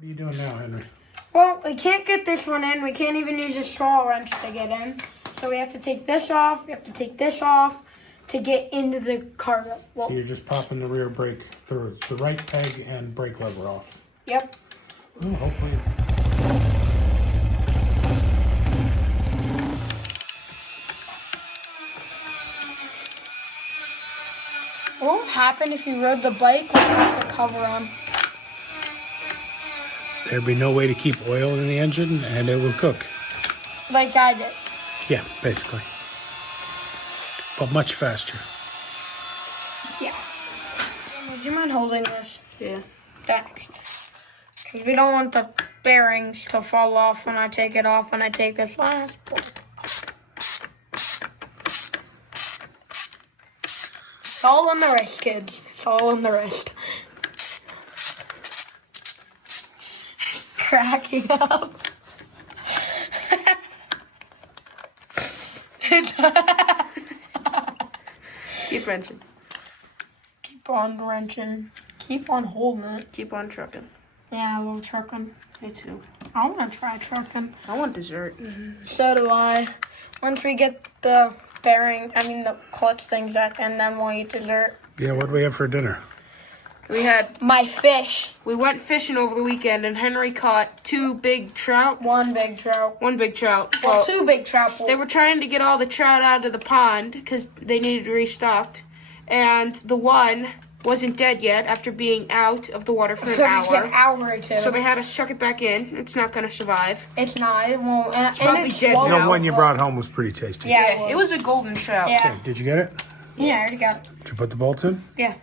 What are you doing now, Henry? Well, we can't get this one in. We can't even use a straw wrench to get in. So we have to take this off. We have to take this off to get into the cargo. Well, So you're just popping the rear brake, the right peg and brake lever off. Yep. Ooh, hopefully it's... What will happen if you rode the bike without the cover on? There'd be no way to keep oil in the engine and it will cook. Like I did. Yeah, basically. But much faster. Yeah. Would you mind holding this? Yeah. Thanks. Because we don't want the bearings to fall off when I take it off when I take this last bolt. It's all in the wrist, kids. It's all in the wrist. Cracking up. Keep wrenching. Keep on wrenching. Keep on holding it. Keep on trucking. Yeah, I love trucking. Me too. I want to try trucking. I want dessert. So do I. Once we get the the clutch things back in, then we'll eat dessert. Yeah, what do we have for dinner? We My fish. went fishing over the weekend and Henry caught 2 big trout. One big trout. 1 big trout. Well, 2 big trout. They were trying to get all the trout out of the pond because they needed restocked. And the one wasn't dead yet after being out of the water for an hour. An hour or two. So they had us chuck it back in. It's not going to survive. It's not. It won't. And probably it's dead swollen. now. The one you brought home was pretty tasty. Yeah, It was a golden trout. Yeah. Okay, did you get it? Yeah, I already got it. Did you put the bolts in? Yeah.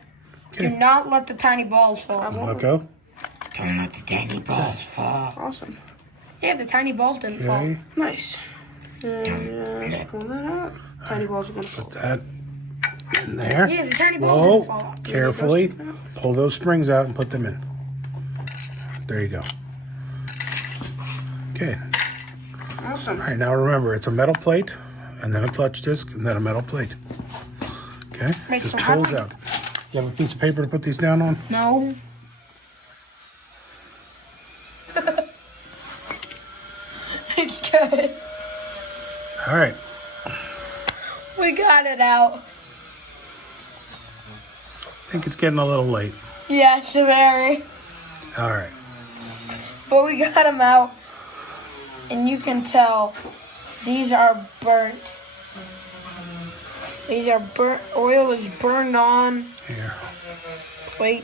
Okay. Do not let the tiny balls fall. Let go. Don't let the tiny balls fall. Awesome. Yeah, the tiny balls didn't fall. Okay, Nice. Just pull that out. Tiny balls are going to fall. put that in there. Yeah, the tiny balls Whoa, didn't fall. carefully pull those springs out and put them in. There you go. Okay, Awesome. all right, now remember, it's a metal plate, and then a clutch disc, and then a metal plate. Okay, Makes just them pull heavy. it out. You have a piece of paper to put these down on? No. It's good. All right, We got it out. I think it's getting a little late. Yes, very. All right, But we got them out. And you can tell these are burnt. These are burnt. Oil is burned on here. plate.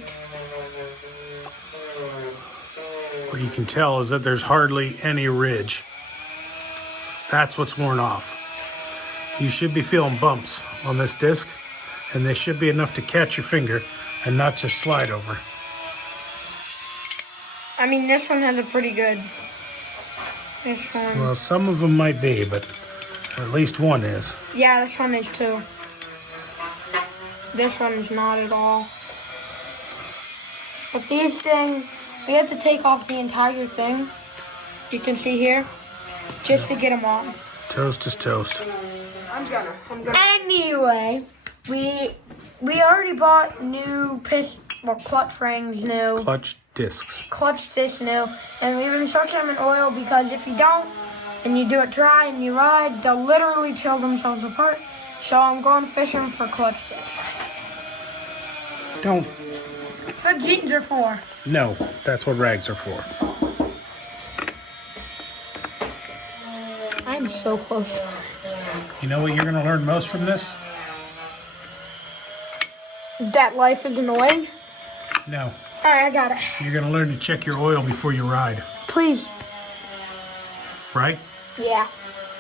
What you can tell is that there's hardly any ridge. That's what's worn off. You should be feeling bumps on this disc, and they should be enough to catch your finger and not just slide over. I mean, this one has a pretty good. This one. Well, some of them might be, but at least one is. Yeah, this one is too. This one is not at all. But these things, we have to take off the entire thing. You can see here, just to get them on. Toast is toast. I'm gonna. Anyway, we already bought new clutch rings new, Clutch discs. clutch disc new, and we've been soaking them in oil because if you don't, and you do it dry and you ride, they'll literally tear themselves apart. So I'm going fishing for clutch discs. Don't. That's what jeans are for. No, that's what rags are for. I'm so close. You know what you're going to learn most from this? That life is annoying. No. All right, I got it. You're going to learn to check your oil before you ride. Please. Right? Yeah.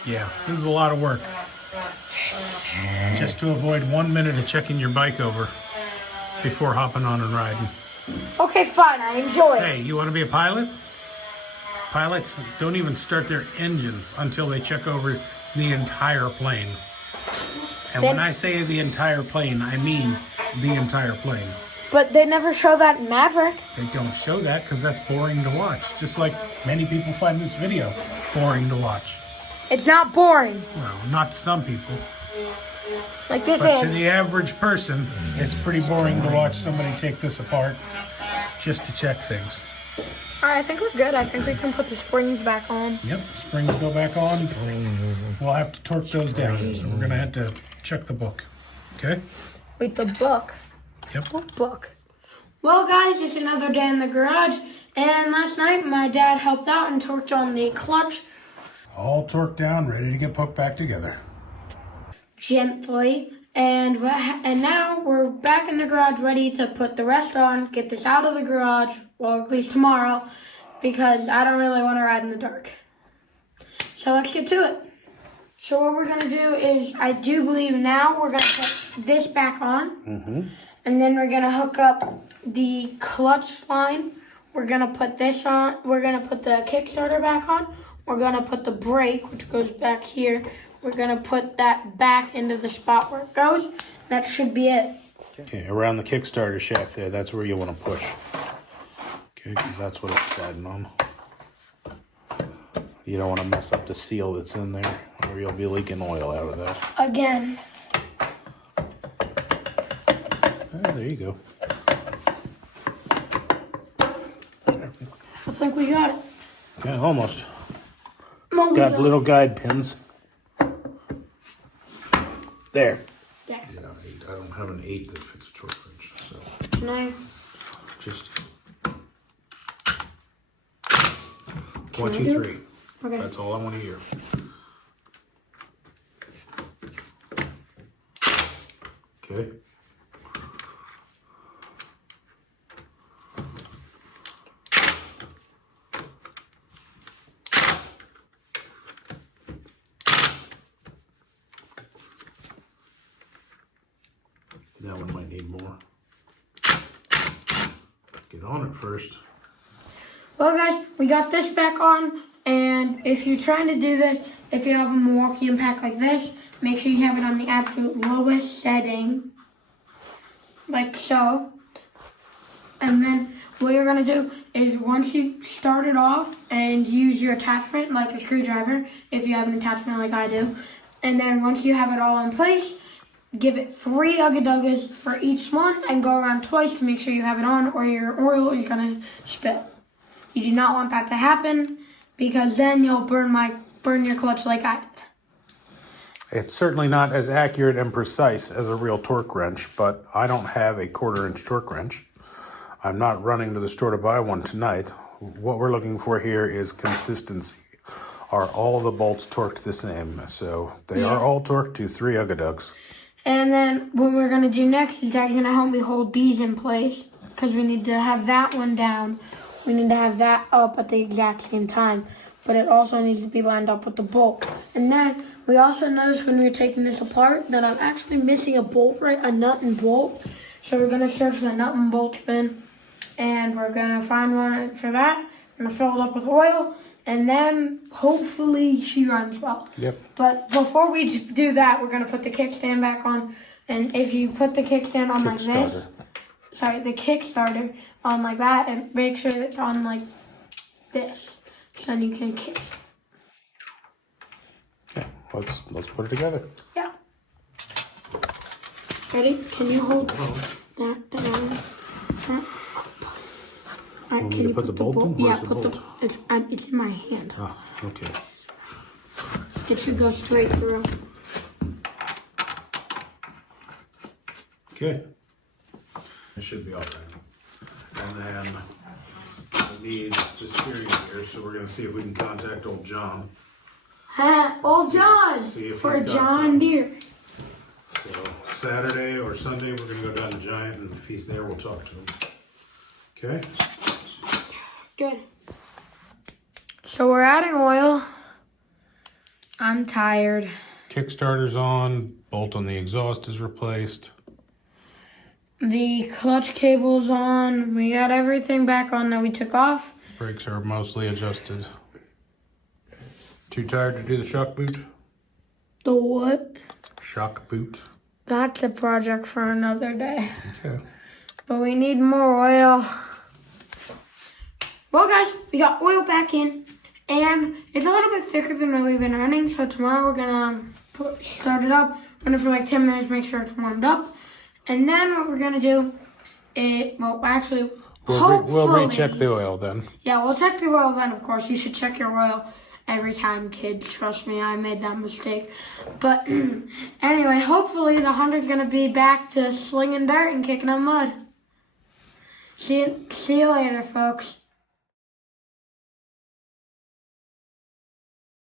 Yeah, this is a lot of work. Just to avoid 1 minute of checking your bike over before hopping on and riding. Okay, fine. I enjoy it. Hey, you want to be a pilot? Pilots don't even start their engines until they check over the entire plane. And when I say the entire plane, I mean the entire plane. But they never show that in Maverick. They don't show that because that's boring to watch. Just like many people find this video boring to watch. It's not boring. Well, not to some people. Like this But to is. the average person, it's pretty boring to watch somebody take this apart just to check things. All right, I think we're good. I think we can put the springs back on. Yep, springs go back on. We'll have to torque those down, so we're gonna have to check the book. Okay? Wait, the book. Yep. What book? Well, guys, it's another day in the garage. And last night, my dad helped out and torqued on the clutch All torqued down, ready to get put back together. gently. And now we're back in the garage ready to put the rest on, get this out of the garage, well, at least tomorrow, because I don't really want to ride in the dark. So let's get to it. So what we're going to do is, I do believe now we're going to put this back on. And then we're going to hook up the clutch line. We're going to put this on. We're going to put the Kickstarter back on. We're going to put the brake, which goes back here. We're going to put that back into the spot where it goes. That should be it. Okay, around the Kickstarter shaft there, that's where you want to push. Okay, because that's what it's sliding on. You don't want to mess up the seal that's in there, or you'll be leaking oil out of that. Again. Oh, there you go. I think we got it. Okay, almost. Almost Got got it. little guide pins. There. Yeah. Yeah, 8. I don't have an 8 that fits a torque wrench, so Can I? just Can 1, I 2, do 3. Okay. That's all I want to hear. Okay. That one might need more. Get on it first. Well, guys, we got this back on, and if you're trying to do this, if you have a Milwaukee Impact like this, make sure you have it on the absolute lowest setting, like so. And then what you're gonna do is once you start it off and use your attachment, like a screwdriver, if you have an attachment like I do, and then once you have it all in place, give it 3 ugga-duggas for each one and go around twice to make sure you have it on, or your oil is gonna spill. You do not want that to happen, because then you'll burn your clutch like I did. It's certainly not as accurate and precise as a real torque wrench, but I don't have a 1/4-inch torque wrench. I'm not running to the store to buy one tonight. What we're looking for here is consistency. Are all the bolts torqued the same? So they are all torqued to 3 ugga-dugs. And then what we're gonna do next is Dad's gonna help me hold these in place, because we need to have that one down. We need to have that up at the exact same time, but it also needs to be lined up with the bolt. And then we also noticed when we were taking this apart that I'm actually missing a bolt, a nut and bolt. So we're gonna search the nut and bolt bin, and we're gonna find one for that. We're gonna fill it up with oil, and then hopefully she runs well. Yep. But before we do that, we're gonna put the kickstand back on. And if you put the kickstand on like this, the Kickstarter on like that, and make sure it's on like this, so then you can kick. Yeah, let's put it together. Yeah. Ready? Can you hold that down? That up. All right, Want me can to you put the bolt in? Yeah, Where's the put bolt? it's in my hand. Ah, okay. It should go straight through. Okay. It should be all right. And then we need the steering gear, so we're going to see if we can contact old John. Old John! see if For he's got John some. Deere. So Saturday or Sunday, we're going to go down to Giant, and if he's there, we'll talk to him. Okay? Good. So we're adding oil. I'm tired. Kickstarter's on, bolt on the exhaust is replaced. The clutch cable's on. We got everything back on that we took off. Brakes are mostly adjusted. Too tired to do the shock boot? The what? Shock boot. That's a project for another day. Okay. But we need more oil. Well, guys, we got oil back in. And it's a little bit thicker than what we've been running. So tomorrow we're going to start it up. Run it for like 10 minutes, make sure it's warmed up. And then what we're going to do is, We'll recheck the oil then. Yeah, we'll check the oil then, of course. You should check your oil every time, kids. Trust me, I made that mistake. But anyway, hopefully the 100's going to be back to slinging dirt and kicking up mud. See you later, folks.